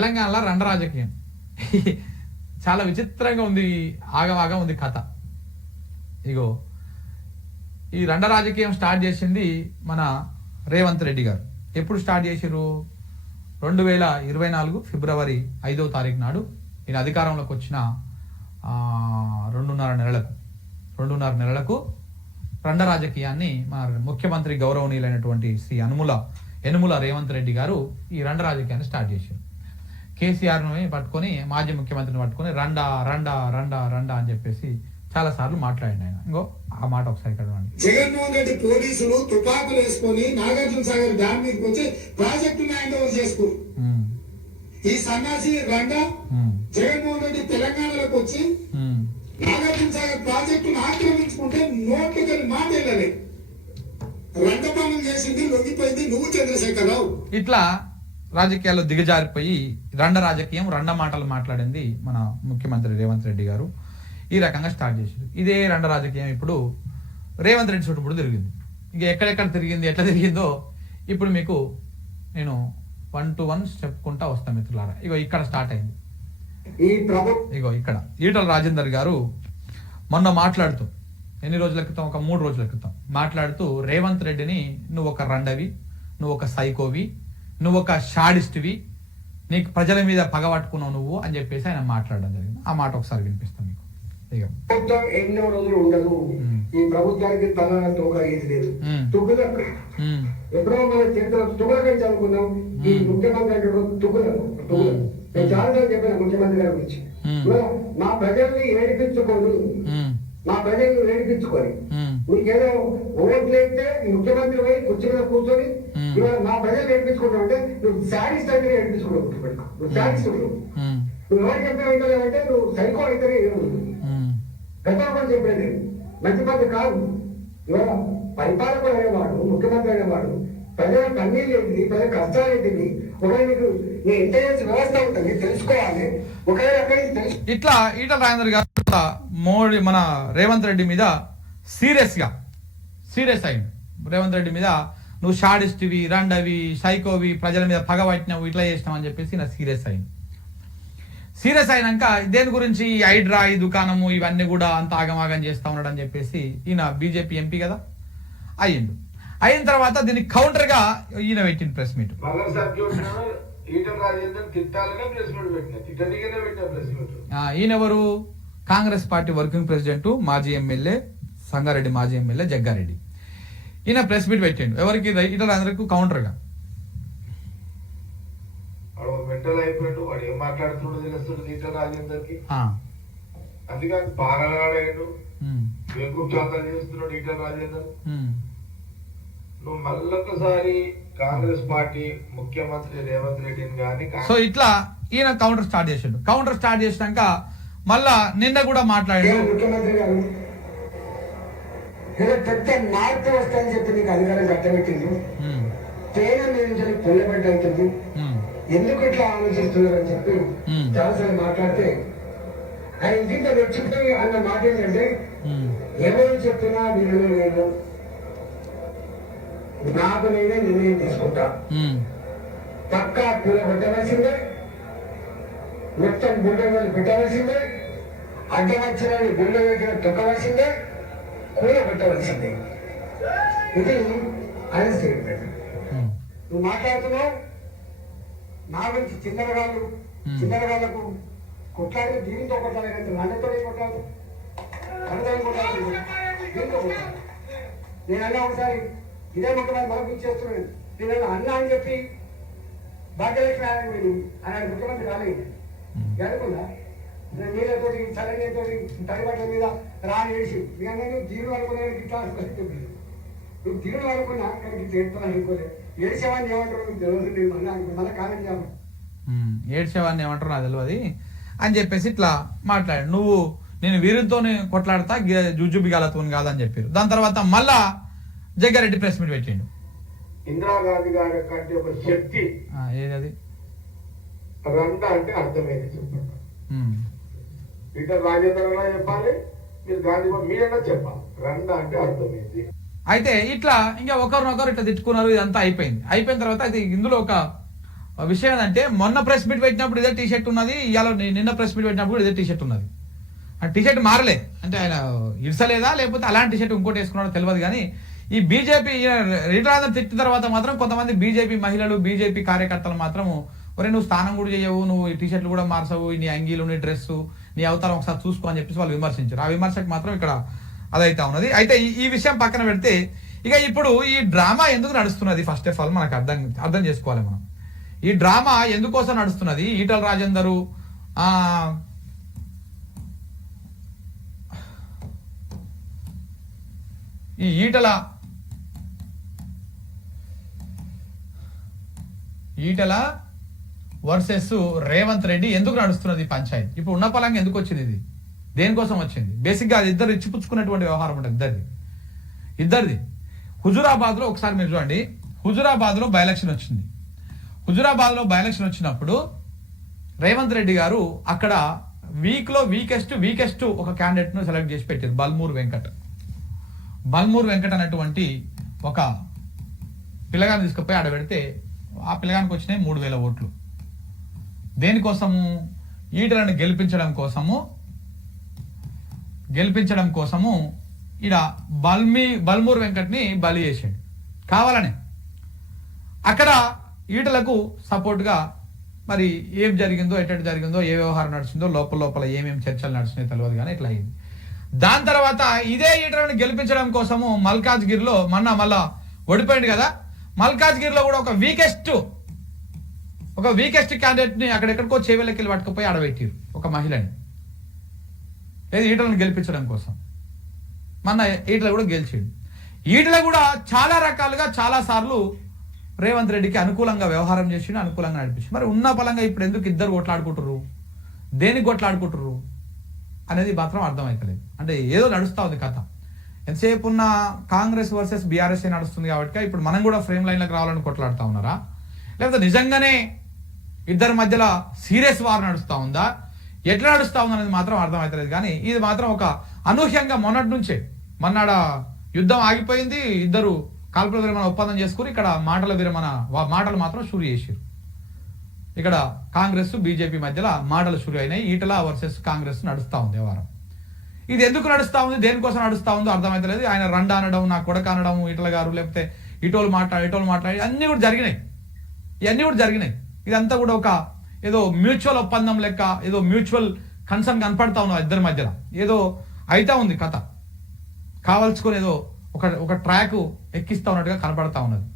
తెలంగాణలో రండ రాజకీయం చాలా విచిత్రంగా ఉంది, ఆగమాగా ఉంది కథ. ఇగో ఈ రండ రాజకీయం స్టార్ట్ చేసింది మన రేవంత్ రెడ్డి గారు. ఎప్పుడు స్టార్ట్ చేసిరు? 2024 ఫిబ్రవరి 5వ తారీఖు నాడు ఈయన అధికారంలోకి వచ్చిన 2.5 నెలలకు రండ రాజకీయాన్ని మన ముఖ్యమంత్రి గౌరవనీయులైనటువంటి శ్రీ యనుమల రేవంత్ రెడ్డి గారు ఈ రండ రాజకీయాన్ని స్టార్ట్ చేశారు. కేసీఆర్ను పట్టుకొని, మాజీ ముఖ్యమంత్రిని పట్టుకొని రండా రండా రండా రండా అని చెప్పేసి చాలా సార్లు మాట్లాడింది ఆయన. ఇంకో ఆ మాట ఒకసారి చదవండి. జగన్మోహన్ రెడ్డి పోలీసులు తుపాకులు వేసుకొని నాగార్జున సాగర్ డ్యామ్ మీదకి వచ్చి ప్రాజెక్టు హ్యాండ్ ఓవర్ చేసుకోరు. ఈ సన్నాసి రండా జగన్మోహన్ రెడ్డి తెలంగాణలోకి వచ్చి నాగార్జున సాగర్ ప్రాజెక్టును ఆక్రమించుకుంటే నోట్లకి మాట వెళ్ళలేదు. రంగపానం చేసింది, లొంగిపోయింది నువ్వు చంద్రశేఖరరావు. ఇట్లా రాజకీయాల్లో దిగజారిపోయి రండ రాజకీయం, రండ మాటలు మాట్లాడింది మన ముఖ్యమంత్రి రేవంత్ రెడ్డి గారు. ఈ రకంగా స్టార్ట్ చేశారు. ఇదే రండ రాజకీయం ఇప్పుడు రేవంత్ రెడ్డి చుట్టూ తిరిగింది. ఇక ఎక్కడెక్కడ తిరిగింది, ఎట్లా తిరిగిందో ఇప్పుడు మీకు నేను 1 to 1 చెప్పుకుంటా వస్తాను మిత్రులారా. ఇగో ఇక్కడ స్టార్ట్ అయింది. ఇగో ఇక్కడ ఈటల రాజేందర్ గారు మొన్న మాట్లాడుతూ, ఎన్ని రోజుల క్రితం, ఒక 3 రోజుల క్రితం మాట్లాడుతూ, రేవంత్ రెడ్డిని నువ్వు ఒక రండవి, నువ్వు ఒక సైకోవి, నువ్వు ఒక షాడిస్ట్వి, నీకు ప్రజల మీద పగబట్టుకున్నావు నువ్వు అని చెప్పేసి ఆయన మాట్లాడడం జరిగింది. ఆ మాట ఒకసారి వినిపిస్తాం మీకు. ఎన్నో రోజులు ఉండదు ఈ ప్రభుత్వానికి, తన తోక ఏది లేదు. తుగ్గుల ఎప్పుడో మన చరిత్ర తుగులకని చదువుకున్నాం. ఈ ముఖ్యమంత్రి అంటే తుగుల నేను చాలా చెప్పిన ముఖ్యమంత్రి గారి గురించి. మా ప్రజల్ని ఏడిపించుకోని, మా ప్రజల్ని ఏడిపించుకొని నీకేదో ఓట్లు వేస్తే ముఖ్యమంత్రి పోయి కుర్చీ మీద కూర్చొని ఇవాళ మా ప్రజలు ఏడిపించుకుంటావు అంటే నువ్వు శాడిస్ట్ అయితే ఏడిపించుకోవడం గుర్తుపెట్టుకో. నువ్వు శాడిస్ట్, నువ్వు ఎవరు చెప్పినా అంటే నువ్వు సైకో అయితేనే గతంలో కూడా చెప్పేది మంచి పద్ధతి కాదు. ఇవాళ పరిపాలకుడు అనేవాడు, ముఖ్యమంత్రి అనేవాడు ప్రజల కన్నీళ్ళు ఏంటిది, ప్రజల కష్టాలు ఏంటిది, ఒకవేళ నీకు నీ ఇంటెలిజెన్స్ వ్యవస్థ ఉంటుంది తెలుసుకోవాలి. ఒకవేళ అక్కడి నుంచి తెలుసు. ఇట్లా ఈటల రాజేందర్ గారు మన రేవంత్ రెడ్డి మీద సీరియస్ అయింది. రేవంత్ రెడ్డి మీద నువ్వు షాడిస్ట్వి, రండవి, సైకోవి, ప్రజల మీద పగబట్టినావు, ఇట్లా చేసినావు అని చెప్పేసి నా సీరియస్ అయినాక దేని గురించి ఈ హైడ్రా, ఈ దుకాణము, ఇవన్నీ కూడా అంత ఆగమాగం చేస్తా ఉన్నాడు అని చెప్పేసి ఈయన బీజేపీ ఎంపీ కదా అయిన తర్వాత దీనికి కౌంటర్ గా ఈయన పెట్టిన ప్రెస్ మీట్. ఈయన ఎవరు? కాంగ్రెస్ పార్టీ వర్కింగ్ ప్రెసిడెంట్, మాజీ ఎమ్మెల్యే సంగారెడ్డి, మాజీ ఎమ్మెల్యే జగ్గారెడ్డి. ఈయన ప్రెస్ మీట్ పెట్టిండు. ఎవరికి? ఈటల అందరికి కౌంటర్ గా. అయిపోయాడు వాడు ఏం మాట్లాడుతున్నాడో తెలుస్తుంది ఈటల రాజేందర్కి. అందుకని పాగలాడాడు, వేగుప్తాంతాలు చేస్తున్నాడు ఈటల రాజేందర్. నువ్వు మళ్ళొకసారి కాంగ్రెస్ పార్టీ ముఖ్యమంత్రి రేవంత్ రెడ్డిని కానీ సో ఇట్లా ఈయన కౌంటర్ స్టార్ట్ చేసాడు. కౌంటర్ స్టార్ట్ చేసినాక మళ్ళా నిన్న కూడా మాట్లాడాడు. ముఖ్యమంత్రి గారు పెద్ద మార్పు వస్తాయని చెప్పి నీకు అధికారం కట్టబెట్టింది, తేన మీద పొల్లబెట్టి అవుతుంది, ఎందుకు ఇట్లా ఆలోచిస్తున్నారని చెప్పి చాలాసార్లు మాట్లాడితే ఆయన ఇంటింత వచ్చిపోయి అన్న మాట ఏంటంటే ఎవరు చెప్పినా విలువ లేదు, నాకు నేనే నిర్ణయం తీసుకుంటా, పక్కా పూల పెట్టవలసిందే, మొత్తం గుండెలు పెట్టవలసిందే, అడ్డమచ్చిన గుండె దగ్గర తొక్కవలసిందే, కూల పెట్టవలసిందే. ఇది ఆయన స్టేట్మెంట్. నువ్వు మాట్లాడుతున్నావు నా గురించి చిన్నరగాళ్ళకు కొట్లాడి దీనితో కొట్టాలి, నన్నతో కొట్టాలి, దీంతో కొట్టాలి. నేను అన్నా ఒకసారి ఇదే ముఖ్యమంత్రి మనకు ఇచ్చేస్తున్నాను, నేను అన్నా అని చెప్పి భాగ్యలక్ష్మి ఆయన ఆయన ముఖ్యమంత్రి కాలేదు అనుకున్నా. నీళ్ళతో చల్లనీతో తడిబట్ల మీద రాని వేసి నేను దీవులు అనుకున్నాను, ఇట్లా అనుకోలేదు. నువ్వు దీవులు అనుకున్నా కానీ చేస్తాను అనుకోలేదు. ఏడ్చేవాడిని ఏమంటారు తెలియదు, మన కాలం ఏడ్చేవాడిని ఏమంటారు నాకు తెలియదు అని చెప్పేసి ఇట్లా మాట్లాడు. నువ్వు నేను వీరితో కొట్లాడతా, జుజుబిగాలతో కాదని చెప్పారు. దాని తర్వాత మళ్ళా జగ్గారెడ్డి ప్రెస్ మీట్ పెట్టిండు. ఇందిరాగాంధీ గారి కంటే ఒక శక్తి ఏది రండ అంటే అర్థమైంది చెప్పండి. ఈటల రాజేందర్ అన్నా చెప్పాలి, మీరు గాంధీ మీరన్నా చెప్పాలి, రండ అంటే అర్థమైంది. అయితే ఇట్లా ఇంకా ఒకరినొకరు ఇట్లా తిట్టుకున్నారు. ఇదంతా అయిపోయిన తర్వాత అయితే ఇందులో ఒక విషయం ఏంటంటే మొన్న ప్రెస్ మీట్ పెట్టినప్పుడు ఇదే టీ షర్ట్ ఉన్నది, ఇవాళ నిన్న ప్రెస్ మీట్ పెట్టినప్పుడు కూడా ఇదే టీ షర్ట్ ఉన్నది. ఆ టీ షర్ట్ మారలే అంటే ఆయన ఇడ్సలేదా లేకపోతే అలాంటి టీ షర్ట్ ఇంకోటి వేసుకున్నాడో తెలియదు. కానీ ఈ బీజేపీ రిటర్న్ తిట్టిన తర్వాత మాత్రం కొంతమంది బీజేపీ మహిళలు బీజేపీ కార్యకర్తలు మాత్రం ఒరే నువ్వు స్నానం కూడా చేయవు, నువ్వు ఈ టీ షర్ట్లు కూడా మార్చవు, నీ అంగీలు నీ డ్రెస్సు నీ అవతారం ఒకసారి చూసుకో అని చెప్పేసి వాళ్ళు విమర్శించారు. ఆ విమర్శకు మాత్రం ఇక్కడ అదైతే ఉన్నది. అయితే ఈ విషయం పక్కన పెడితే ఇక ఇప్పుడు ఈ డ్రామా ఎందుకు నడుస్తున్నది ఫస్ట్ ఆఫ్ ఆల్ మనకు అర్థం చేసుకోవాలి. మనం ఈ డ్రామా ఎందుకోసం నడుస్తున్నది? ఈటల రాజేందరు ఈ ఈటల వర్సెస్ రేవంత్ రెడ్డి ఎందుకు నడుస్తున్నది పంచాయతీ? ఇప్పుడు ఉన్న పలంగా ఎందుకు వచ్చింది? ఇది దేనికోసం వచ్చింది? బేసిక్గా అది ఇద్దరు ఇచ్చిపుచ్చుకున్నటువంటి వ్యవహారం ఉంటుంది ఇద్దరిది. హుజురాబాద్ లో ఒకసారి మీరు చూడండి, హుజురాబాద్ లో బై ఎలక్షన్ వచ్చింది. హుజురాబాద్ లో బై ఎలక్షన్ వచ్చినప్పుడు రేవంత్ రెడ్డి గారు అక్కడ వీకెస్ట్ ఒక క్యాండిడేట్ ను సెలెక్ట్ చేసి పెట్టారు. బల్మూర్ వెంకట్ అనేటువంటి ఒక పిల్లగాన్ని తీసుకుపోయి ఆడ పెడితే ఆ పిల్లగానికి వచ్చినాయి 3,000 ఓట్లు. దేనికోసము? ఈటలను గెలిపించడం కోసము ఈడ బల్మూర్ వెంకట్ని బలి చేసాడు కావాలని. అక్కడ ఈటలకు సపోర్ట్గా మరి ఏం జరిగిందో ఎట్టటి జరిగిందో ఏ వ్యవహారం నడిచిందో లోపల ఏమేమి చర్చలు నడిచినాయో తెలియదు కానీ ఇట్లా అయింది. దాని తర్వాత ఇదే ఈటలను గెలిపించడం కోసము మల్కాజ్గిరిలో మళ్ళా ఓడిపోయింది కదా, మల్కాజ్గిరిలో కూడా ఒక వీకెస్ట్ క్యాండిడేట్ ని అక్కడెక్కడికో చేవెళ్ళకి పట్టుకుపోయి ఆడబెట్టారు ఒక మహిళని, ఏది ఈటలను గెలిపించడం కోసం. మొన్న ఈటల కూడా గెలిచాడు. ఈటల కూడా చాలా రకాలుగా చాలా సార్లు రేవంత్ రెడ్డికి అనుకూలంగా వ్యవహారం చేసి అనుకూలంగా నడిపించి మరి ఉన్న పలంగా ఇప్పుడు ఎందుకు ఇద్దరు కొట్లాడుకుంటుర్రు, దేనికి కొట్లాడుకుంటుర్రు అనేది మాత్రం అర్థమవుతలేదు. అంటే ఏదో నడుస్తూ ఉంది కథ. ఎంతసేపు ఉన్న కాంగ్రెస్ వర్సెస్ బీఆర్ఎస్ నడుస్తుంది కాబట్టి ఇప్పుడు మనం కూడా ఫ్రేమ్ లైన్లకు రావాలని కొట్లాడుతూ ఉన్నారా, లేకపోతే నిజంగానే ఇద్దరి మధ్యలో సీరియస్ వార్ నడుస్తూ ఉందా, ఎట్లా నడుస్తూ ఉంది అనేది మాత్రం అర్థమవుతలేదు. కానీ ఇది మాత్రం ఒక అనూహ్యంగా మొన్నటి నుంచే మొన్నాడ యుద్ధం ఆగిపోయింది, ఇద్దరు కాల్పుల విరమణ ఒప్పందం చేసుకుని ఇక్కడ మాటలు మాత్రం షురు చేశారు. ఇక్కడ కాంగ్రెస్ బీజేపీ మధ్యలో మాటలు షురు అయినాయి. ఈటల వర్సెస్ కాంగ్రెస్ నడుస్తూ ఉంది వ్యవహారం. ఇది ఎందుకు నడుస్తూ ఉంది, దేనికోసం నడుస్తూ ఉందో అర్థమవుతలేదు. ఆయన రండ అనడం, నా కొడక అనడం ఈటల గారు, లేకపోతే ఇటోలు మాట్లాడి అన్నీ కూడా జరిగినాయి. ఇవన్నీ కూడా జరిగినాయి. ఇదంతా కూడా ఒక ఏదో మ్యూచువల్ ఒప్పందం లెక్క, ఏదో మ్యూచువల్ కన్సర్న్ కనపడతా ఉన్నాం ఇద్దరి మధ్యలో. ఏదో అయితా ఉంది కథ, కావాల్సుకొని ఏదో ఒక ట్రాక్ ఎక్కిస్తా ఉన్నట్టుగా కనపడతా ఉన్నది.